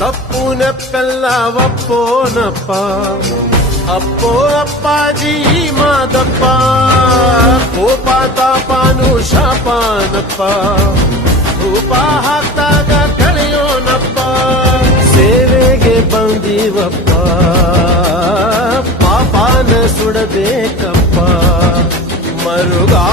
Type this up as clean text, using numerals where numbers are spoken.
ತಪ್ಪು ನೆಪ್ಪೆಲ್ಲ ಒಪ್ಪೋನಪ್ಪ, ಅಪ್ಪೋ ಅಪ್ಪಾಜಿ ಮಾದಪ್ಪ, ಕೋಪ ತಾಪಾನು ಶಾಪಾನಪ್ಪ, ರೂಪ ಹಾಕ್ದಾಗ ಕಳೆಯೋನಪ್ಪ, ಸೇವೆಗೆ ಬಂದೀವಪ್ಪ, ಪಾಪಾನ ಸುಡಬೇಕಪ್ಪ, ಮರುಗಾ